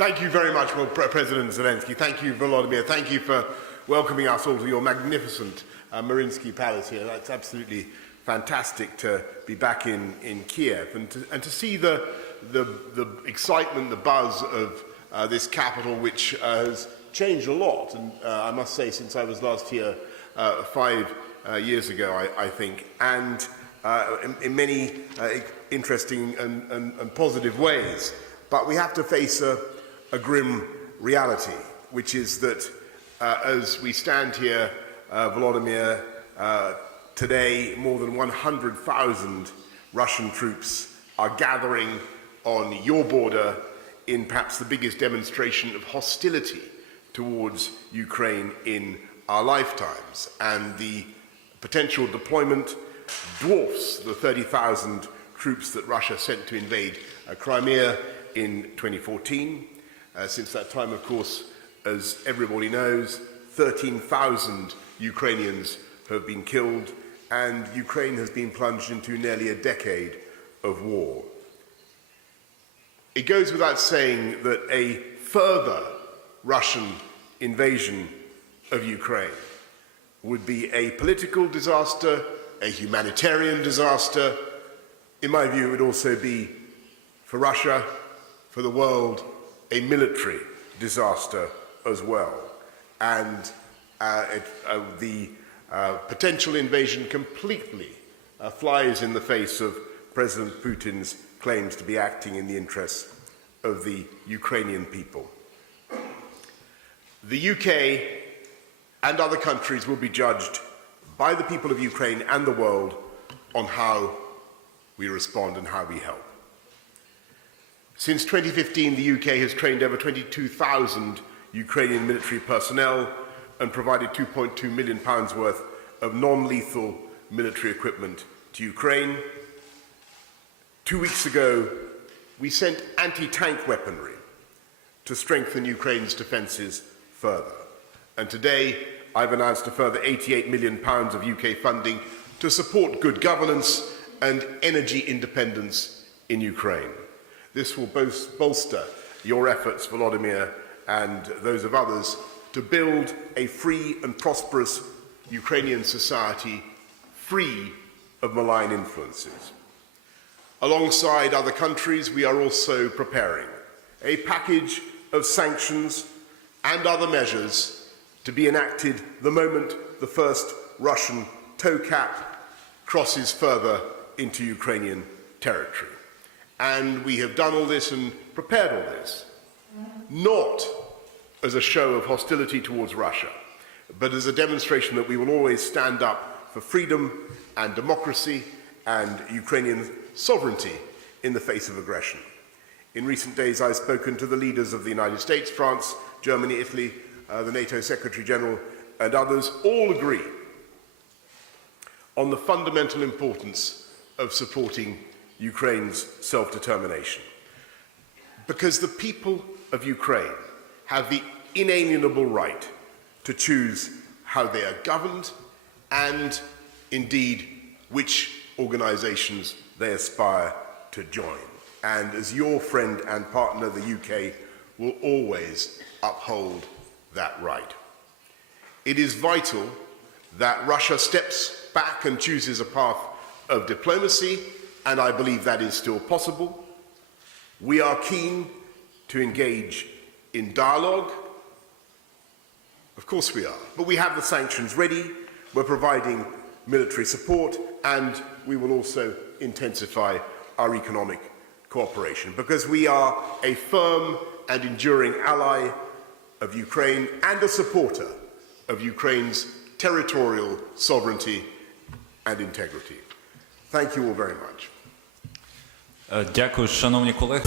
Thank you very much, President Zelensky. Thank you, Vladimir. Thank you for welcoming us all to your magnificent Mariinsky Palace here. That's absolutely fantastic to be back in Kiev and to see the excitement, the buzz of this capital, which has changed a lot. And I must say, since I was last here 5 years ago, I think, and in many interesting and positive ways. But we have to face a grim reality, which is that as we stand here, Vladimir, today more than 100,000 Russian troops are gathering on your border in perhaps the biggest demonstration of hostility towards Ukraine in our lifetimes. And the potential deployment dwarfs the 30,000 troops that Russia sent to invade Crimea in 2014. Since that time, of course, as everybody knows, 13,000 Ukrainians have been killed, and Ukraine has been plunged into nearly a decade of war. It goes without saying that a further Russian invasion of Ukraine would be a political disaster, a humanitarian disaster. In my view, it would also be, for Russia, for the world, a military disaster as well. And the potential invasion completely flies in the face of President Putin's claims to be acting in the interests of the Ukrainian people. The UK and other countries will be judged by the people of Ukraine and the world on how we respond and how we help. Since 2015, the UK has trained over 22,000 Ukrainian military personnel and provided £2.2 million worth of non-lethal military equipment to Ukraine. 2 weeks ago, we sent anti-tank weaponry to strengthen Ukraine's defences further. And today, I've announced a further £88 million of UK funding to support good governance and energy independence in Ukraine. This will bolster your efforts, Vladimir, and those of others, to build a free and prosperous Ukrainian society free of malign influences. Alongside other countries, we are also preparing a package of sanctions and other measures to be enacted the moment the first Russian tow cap crosses further into Ukrainian territory. And we have done all this and prepared all this, not as a show of hostility towards Russia, but as a demonstration that we will always stand up for freedom and democracy and Ukrainian sovereignty in the face of aggression. In recent days, I've spoken to the leaders of the United States, France, Germany, Italy, the NATO Secretary General, and others. All agree on the fundamental importance of supporting Ukraine's self-determination. Because the people of Ukraine have the inalienable right to choose how they are governed and, indeed, which organisations they aspire to join. And as your friend and partner, the UK will always uphold that right. It is vital that Russia steps back and chooses a path of diplomacy, and I believe that is still possible. We are keen to engage in dialogue. Of course we are, but we have the sanctions ready, we're providing military support, and we will also intensify our economic cooperation, because we are a firm and enduring ally of Ukraine and a supporter of Ukraine's territorial sovereignty and integrity. Thank you all very much. Дякую, шановні колеги.